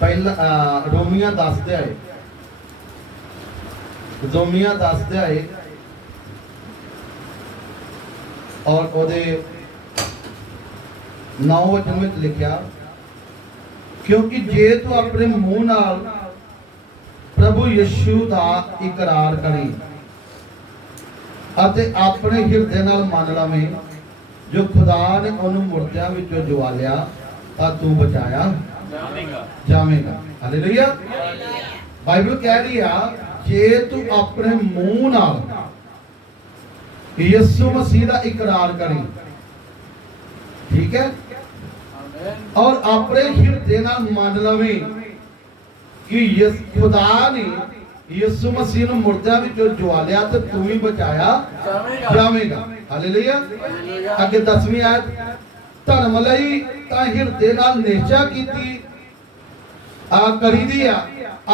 ਪਹਿਲਾ ਰੋਮੀਆਂ 10 ਤੇ ਆਏ। ਰੋਮੀਆਂ 10 ਆਏ। ਔਰ ਉਹਦੇ 9 ਵਚਨ ਵਿੱਚ ਲਿਖਿਆ, ਕਿਉਂਕਿ ਜੇ ਤੂੰ ਆਪਣੇ ਮੂੰਹ ਨਾਲ ਪ੍ਰਭੂ ਯਿਸੂ ਦਾ ਇਕਰਾਰ ਕਰੀ ਅਤੇ ਆਪਣੇ ਹਿਰਦੇ ਨਾਲ ਮੰਨ ਲਵੇਂ, ਜੋ ਖੁਦਾ ਨੇ ਉਹਨੂੰ ਮੁਰਦਿਆਂ ਵਿੱਚੋਂ ਜਵਾਲਿਆ ਤਾਂ ਤੂੰ ਬਚਾਇਆ। ਜਾਵੇਗਾ। ਹਾਲੇਲੂਇਆ। ਬਾਈਬਲ ਕਹਿ ਰਹੀ ਆ ਜੇ ਤੂੰ ਆਪਣੇ ਮੂੰਹ ਨਾਲ ਯਿਸੂ ਮਸੀਹ ਦਾ ਇਕਰਾਰ ਕਰੀ ਠੀਕ ਹੈ? ਆਮੇਨ। ਔਰ ਆਪਣੇ ਹਿਰਦੇ ਨਾਲ ਮੰਨ ਲਵੇਂ ਕਿ ਯਿਸ ਖੁਦਾ ਨੇ ਯਿਸੂ ਮਸੀਹ ਨੂੰ ਮੁਰਦਿਆਂ ਵਿੱਚੋਂ ਜਵਾਲਿਆ ਤੇ ਤੂੰ ਵੀ ਬਚਾਇਆ ਜਾਵੇਗਾ। ਹਾਲੇਲੂਇਆ। ਅੱਗੇ 10ਵੀਂ ਆਇਤ। ਧਰਮ ਲਈ ਤਾਂ ਹਿਰਦੇ ਨਾਲ ਨਿਸ਼ਚਾ ਕੀਤੀ। ਆ ਕਰੀਦੀ ਆ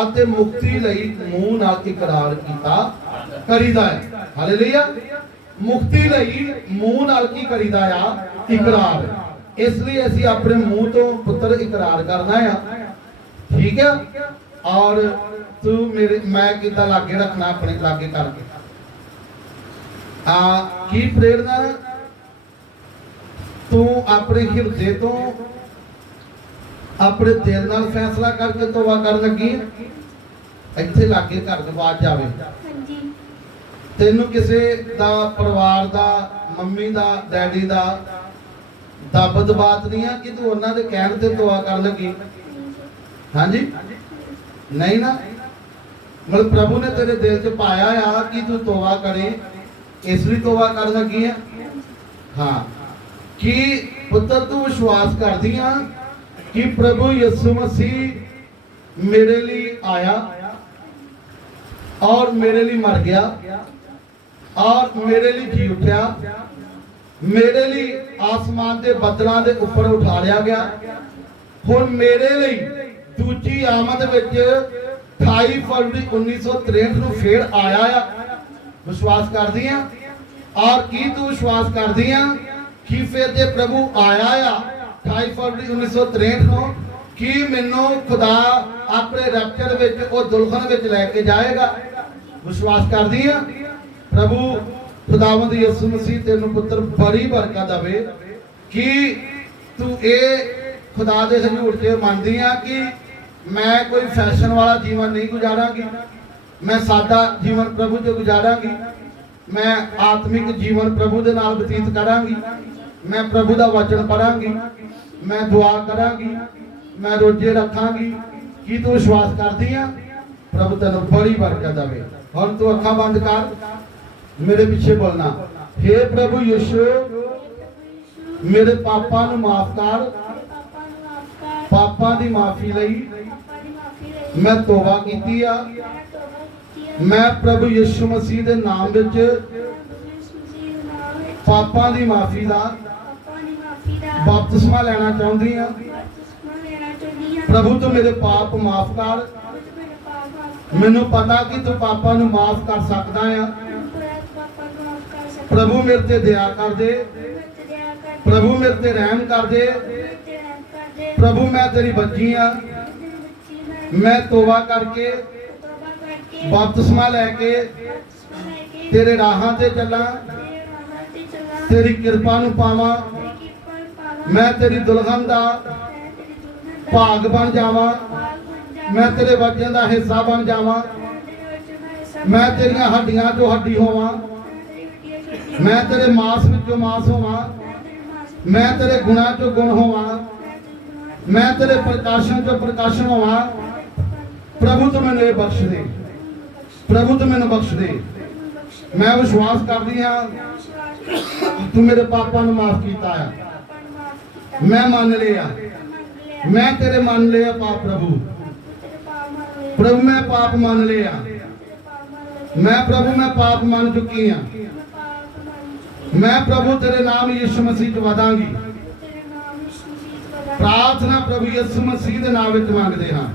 ਅਤੇ ਮੁਕਤੀ ਲਈ ਮੂੰਹ ਨਾਲ ਇਕਰਾਰ ਕੀਤਾ। ਕਰੀਦਾ ਹੈ। ਹਾਲੇਲੂਇਆ ਮੁਕਤੀ ਲਈ ਮੂੰਹ ਨਾਲ ਕੀ ਕਰੀਦਾ ਆ? ਇਕਰਾਰ। ਇਸ ਲਈ ਅਸੀਂ ਆਪਣੇ ਮੂੰਹ ਤੋਂ ਪੁੱਤਰ ਇਕਰਾਰ ਕਰਨਾ ਆ। ਠੀਕ ਆ? ਔਰ ਤੂੰ ਮੇਰੇ ਮੈਂ ਕਿੱਦਾਂ ਲਾਗੇ ਰੱਖਣਾ, ਆਪਣੇ ਲਾਗੇ ਕਰਕੇ। ਆ, ਕੀ ਪ੍ਰੇਰਨਾ ਤੂੰ ਆਪਣੇ ਹਿਰਦੇ ਤੋਂ ਆਪਣੇ ਦਿਲ ਨਾਲ ਫੈਸਲਾ ਕਰਕੇ ਤੋਬਾ ਕਰਨ ਲੱਗੀ? ਇੱਥੇ ਲਾਗੇ ਘਰ ਦੇ ਬਾਅਦ ਜਾਵੇ। ਹਾਂਜੀ। ਤੈਨੂੰ ਕਿਸੇ ਦਾ ਪਰਿਵਾਰ ਦਾ ਮੰਮੀ ਦਾ ਡੈਡੀ ਦਾ ਦਬਦ ਬਾਤ ਨਹੀਂ ਆ ਕਿ ਤੂੰ ਉਹਨਾਂ ਦੇ ਕਹਿਣ ਤੇ ਤੋਬਾ ਕਰਨ ਲੱਗੀ? ਹਾਂਜੀ। ਨਹੀਂ ਨਾ। ਮਤਲਬ ਪ੍ਰਭੂ ਨੇ ਤੇਰੇ ਦਿਲ 'ਚ ਪਾਇਆ ਆ ਕਿ ਤੂੰ ਤੋਬਾ ਕਰੇ ਇਸ ਲਈ ਤੋਬਾ ਕਰਨ ਲੱਗੀ ਆ? ਹਾਂ। ਕਿ ਪੁੱਤਰ ਤੂੰ ਵਿਸ਼ਵਾਸ ਕਰਦੀ ਆ ਕਿ ਪ੍ਰਭੂ ਯਿਸੂ ਮਸੀਹ ਮੇਰੇ ਲਈ ਆਇਆ ਔਰ ਮੇਰੇ ਲਈ ਮਰ ਗਿਆ ਔਰ ਮੇਰੇ ਲਈ ਜੀ ਉਠਿਆ? ਮੇਰੇ ਲਈ ਆਸਮਾਨ ਦੇ ਬੱਦਲਾਂ ਦੇ ਉੱਪਰ ਉਠਾ ਲਿਆ ਗਿਆ। ਹੁਣ ਮੇਰੇ ਲਈ ਦੂਜੀ ਆਮਦ ਵਿੱਚ 28 ਫਰਵਰੀ 1963 ਨੂੰ ਫੇਰ ਆਇਆ ਆ। ਵਿਸ਼ਵਾਸ ਕਰਦੀ ਆ ਔਰ ਕੀ ਤੂੰ ਵਿਸ਼ਵਾਸ ਕਰਦੀ ਆ ਕਿ ਫਿਰ ਜੇ ਪ੍ਰਭੂ ਆਇਆ ਆ? 28 ਫਰਵਰੀ 1963 ਨੂੰ ਕੀ ਮੈਨੂੰ ਖੁਦਾ ਆਪਣੇ ਰੈਪਚਰ ਵਿੱਚ, ਉਹ ਦੁਲਹਨ ਵਿੱਚ ਲੈ ਕੇ ਜਾਏਗਾ? ਵਿਸ਼ਵਾਸ ਕਰਦੀ ਆ? ਪ੍ਰਭੂ, ਖੁਦਾਵੰਦ ਯਿਸੂ ਮਸੀਹ, ਤੈਨੂੰ ਪੁੱਤਰ ਬੜੀ ਬਰਕਤ ਦੇਵੇ। ਕਿ ਤੂੰ ਇਹ ਖੁਦਾ ਦੇ ਹਜ਼ੂਰ 'ਚ ਮੰਨਦੀ ਆ ਕਿ ਮੈਂ ਕੋਈ ਫੈਸ਼ਨ ਵਾਲਾ ਜੀਵਨ ਨਹੀਂ ਗੁਜ਼ਾਰਾਂਗੀ? ਮੈਂ ਸਾਦਾ ਜੀਵਨ ਪ੍ਰਭੂ 'ਚ ਗੁਜ਼ਾਰਾਂਗੀ। ਮੈਂ ਆਤਮਿਕ ਜੀਵਨ ਪ੍ਰਭੂ ਦੇ ਨਾਲ ਬਤੀਤ ਕਰਾਂਗੀ। ਮੈਂ ਪ੍ਰਭੂ ਦਾ ਵਚਨ ਪੜਾਂਗੀ ਮੈਂ ਦੁਆ ਕਰਾਂਗੀ, ਮੈਂ ਰੋਜੇ ਰੱਖਾਂਗੀ। ਕੀ ਤੂੰ ਵਿਸ਼ਵਾਸ ਕਰਦੀ ਆ? ਪ੍ਰਭੂ ਤੈਨੂੰ ਬੜੀ ਬਰਕਤ ਦੇਵੇ। ਹੁਣ ਤੂੰ ਅੱਖਾਂ ਬੰਦ ਕਰ। ਮੇਰੇ ਪਿੱਛੇ ਬੋਲਣਾ। हे ਪ੍ਰਭੂ ਯਿਸੂ, ਮੇਰੇ ਪਾਪਾਂ ਨੂੰ ਮਾਫ ਕਰ। ਪਾਪਾ ਨੂੰ ਪਾਪਾਂ ਦੀ ਮਾਫੀ ਲਈ ਪਾਪਾ ਦੀ ਮਾਫੀ ਲਈ ਮੈਂ ਤੋਬਾ ਕੀਤੀ ਆ। ਮੈਂ ਪ੍ਰਭੂ ਯਿਸੂ ਮਸੀਹ ਦੇ ਨਾਮ ਵਿੱਚ ਪਾਪਾਂ ਪਾਪਾ ਦੀ ਮਾਫੀ ਦਾ ਬਪਤਿਸਮਾ ਲੈਣਾ ਚਾਹੁੰਦੀ ਹਾਂ। ਪ੍ਰਭੂ ਤੂੰ ਮੇਰੇ ਪਾਪ ਮਾਫ ਕਰ। ਮੈਨੂੰ ਪਤਾ ਕਿ ਤੂੰ ਪਾਪਾਂ ਨੂੰ ਮਾਫ ਕਰ ਸਕਦਾ ਆ। ਪ੍ਰਭੂ ਮੇਰੇ ਤੇ ਦਇਆ ਕਰ ਦੇ। ਪ੍ਰਭੂ ਮੇਰੇ ਤੇ ਰਹਿਮ ਕਰ ਦੇ। ਪ੍ਰਭੂ ਮੈਂ ਤੇਰੀ ਬੱਚੀ ਆ ਮੈਂ ਤੋਬਾ ਕਰਕੇ ਬਪਤਿਸਮਾ ਲੈ ਕੇ ਤੇਰੇ ਰਾਹਾਂ ਤੇ ਚੱਲਾਂ। ਤੇਰੀ ਕਿਰਪਾ ਨੂੰ ਪਾਵਾਂ। ਮੈਂ ਤੇਰੀ ਦੁਲਹਨ ਦਾ ਭਾਗ ਬਣ ਜਾਵਾਂ। ਮੈਂ ਤੇਰੇ ਵਚਨ ਦਾ ਹਿੱਸਾ ਬਣ ਜਾਵਾਂ। ਮੈਂ ਤੇਰੀਆਂ ਹੱਡੀਆਂ ਚੋਂ ਹੱਡੀ ਹੋਵਾਂ। ਮੈਂ ਤੇਰੇ ਮਾਸ ਵਿੱਚੋਂ ਮਾਸ ਹੋਵਾਂ। ਮੈਂ ਤੇਰੇ ਮਾਸ ਗੁਣਾਂ ਚੋਂ ਗੁਣ ਹੋਵਾਂ। ਮੈਂ ਤੇਰੇ ਮੈਂ ਤੇਰੇ ਪ੍ਰਕਾਸ਼ਨ ਚੋਂ ਪ੍ਰਕਾਸ਼ਨ ਹੋਵਾਂ। ਪ੍ਰਭੂ ਤੂੰ ਮੈਨੂੰ ਇਹ ਬਖਸ਼ ਦੇ। ਪ੍ਰਭੂ ਤੂੰ ਮੈਨੂੰ ਬਖਸ਼ ਦੇ। ਮੈਂ ਵਿਸ਼ਵਾਸ ਕਰਦੀ ਹਾਂ। ਤੂੰ ਮੇਰੇ ਪਾਪਾਂ ਨੂੰ ਮਾਫ ਕੀਤਾ ਆ ਮੈਂ ਮੰਨ ਲਿਆ। ਮੈਂ ਤੇਰੇ ਮੰਨ ਲਿਆ ਪਾਪ ਪ੍ਰਭੂ। ਪ੍ਰਭੂ ਮੈਂ ਪਾਪ ਮੰਨ ਲਿਆ। ਮੈਂ ਪ੍ਰਭੂ ਮੈਂ ਪਾਪ ਮੰਨ ਚੁੱਕੀ ਹਾਂ। ਮੈਂ ਪ੍ਰਭੂ ਤੇਰੇ ਨਾਮ ਯਿਸੂ ਮਸੀਹ ਚ ਵਾਦਾਂਗੀ ਪ੍ਰਾਰਥਨਾ ਪ੍ਰਭੂ ਯਿਸੂ ਮਸੀਹ ਦੇ ਨਾਮ ਵਿੱਚ ਮੰਗਦੇ ਹਾਂ।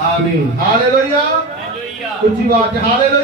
ਆਮੀਨ ਹਾਲੇਲੂਇਆ ਹਾਲੇਲੂਇਆ ਉੱਚੀ ਆਵਾਜ਼ ਹਾਲੇਲੂਇਆ